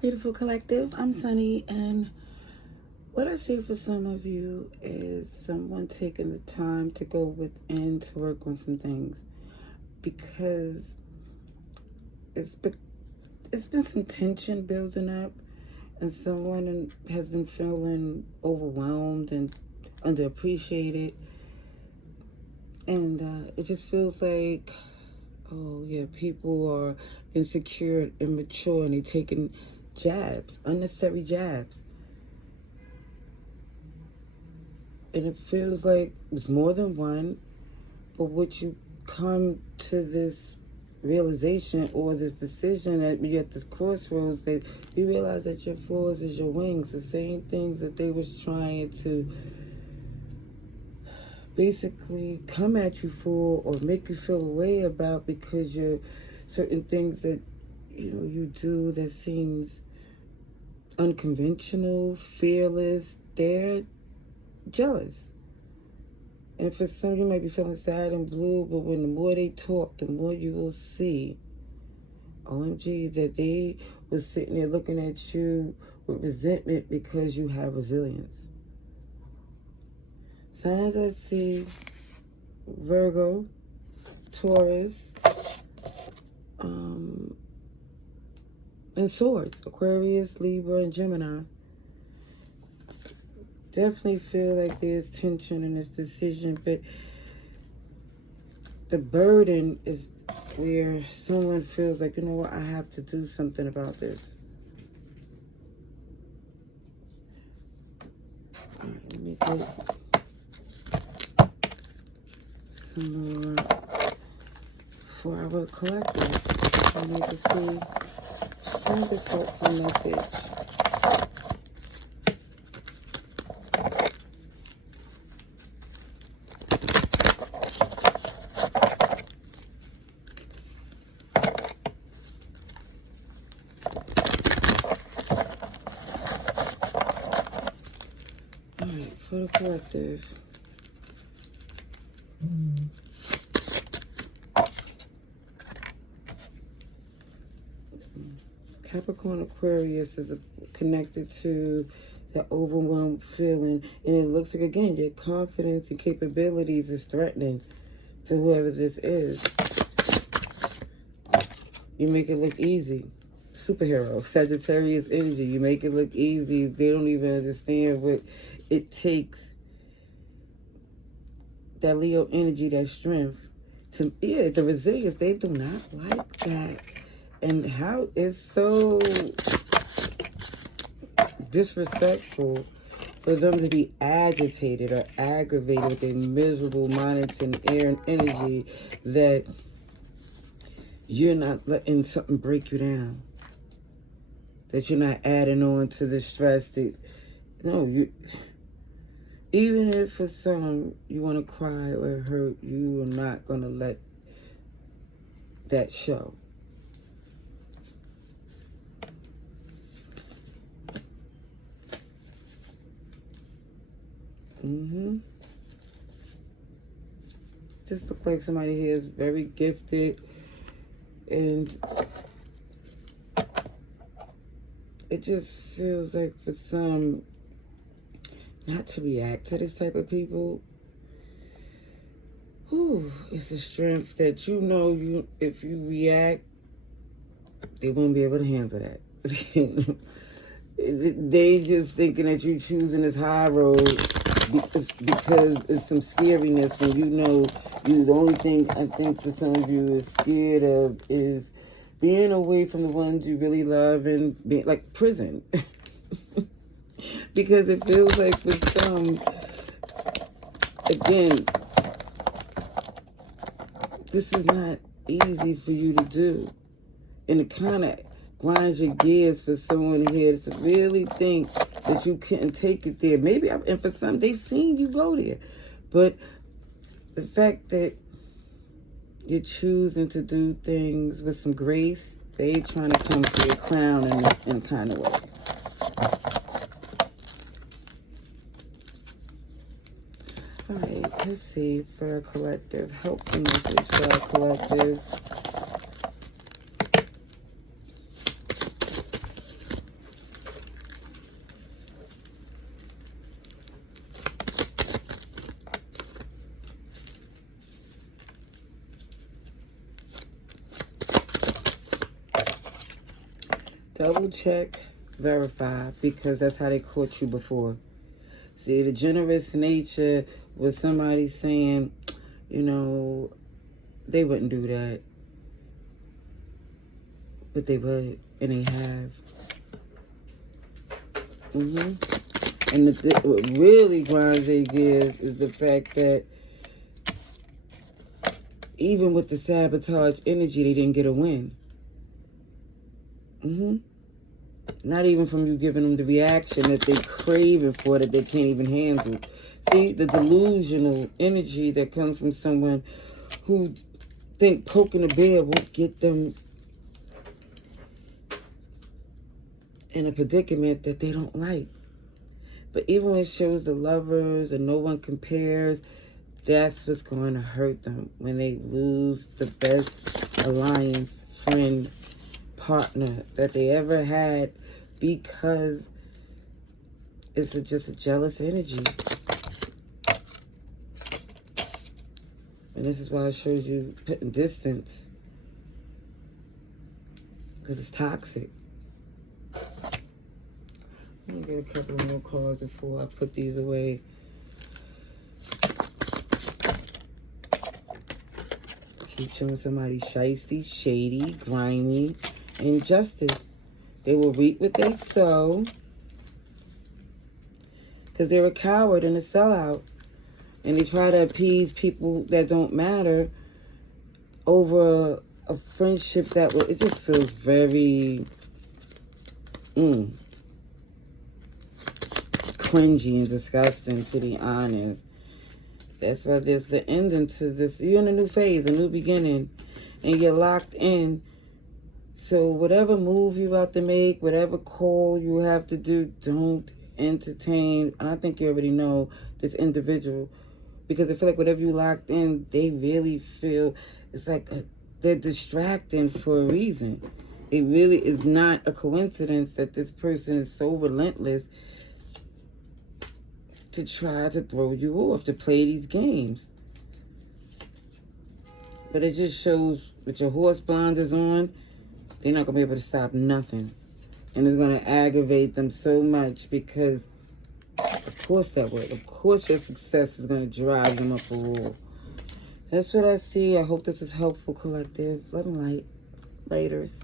Beautiful collective. I'm Sunny, and what I see for some of you is someone taking the time to go within to work on some things, because it's been some tension building up, and someone has been feeling overwhelmed and underappreciated, and it just feels like, oh yeah, people are insecure and immature, and they're taking jabs, unnecessary jabs. And it feels like it's more than one, but what you come to this realization or this decision that you're at this crossroads, that you realize that your flaws is your wings, the same things that they was trying to basically come at you for or make you feel a way about, because you're certain things that you do that seems unconventional, fearless. They're jealous. And for some, you might be feeling sad and blue, but when the more they talk, the more you will see, OMG, that they was sitting there looking at you with resentment because you have resilience. Signs I see: Virgo, Taurus, and Swords, Aquarius, Libra, and Gemini. Definitely feel like there's tension in this decision, but the burden is where someone feels like, you know what, I have to do something about this. All right, let me get some more for our collective. I need to see strongest hopeful message. For the collective. Capricorn Aquarius is connected to that overwhelmed feeling, and it looks like, again, your confidence and capabilities is threatening to whoever this is. You make it look easy. Superhero, Sagittarius energy. You make it look easy. They don't even understand what it takes. That Leo energy, that strength, the resilience. They do not like that. And how it's so disrespectful for them to be agitated or aggravated with a miserable monotone air and energy, that you're not letting something break you down, that you're not adding on to the stress. Even if for some you want to cry or hurt, you are not going to let that show. Just look like somebody here is very gifted, and it just feels like for some not to react to this type of people. It's a strength that if you react, they won't be able to handle that. They just thinking that you choosing this high road because it's some scariness, when the only thing I think for some of you is scared of is being away from the ones you really love, and being like prison. Because it feels like for some, again, this is not easy for you to do. And it kind of grinds your gears for someone here to really think that you couldn't take it there. And for some, they've seen you go there. But the fact that you're choosing to do things with some grace, they trying to come to your crown in a kind of way. All right, let's see for a collective. Helpful message for a collective. Double check, verify, because that's how they caught you before. See, the generous nature was somebody saying, you know, they wouldn't do that. But they would, and they have. And what really grinds their gears is the fact that even with the sabotage energy, they didn't get a win. Not even from you giving them the reaction that they craving for, that they can't even handle. See, the delusional energy that comes from someone who think poking a bear won't get them in a predicament that they don't like. But even when it shows the lovers and no one compares, that's what's going to hurt them when they lose the best alliance, friend, partner that they ever had, because it's just a jealous energy. And this is why it shows you putting distance, because it's toxic. I'm going to get a couple more cards before I put these away. Keep showing somebody shiesty, shady, grimy, injustice. They will reap what they sow, because they're a coward and a sellout. And they try to appease people that don't matter over a friendship that will, it just feels very cringy and disgusting, to be honest. That's why there's the ending to this. You're in a new phase, a new beginning, and you're locked in. So whatever move you have to make, whatever call you have to do, don't entertain. And I think you already know this individual, because I feel like whatever you locked in, they really feel it's like they're distracting for a reason. It really is not a coincidence that this person is so relentless to try to throw you off, to play these games. But it just shows with your horse blinders on, they're not going to be able to stop nothing. And it's going to aggravate them so much, because of course that would. Of course your success is going to drive them up a wall. That's what I see. I hope this was helpful, collective. Love and light. Laters.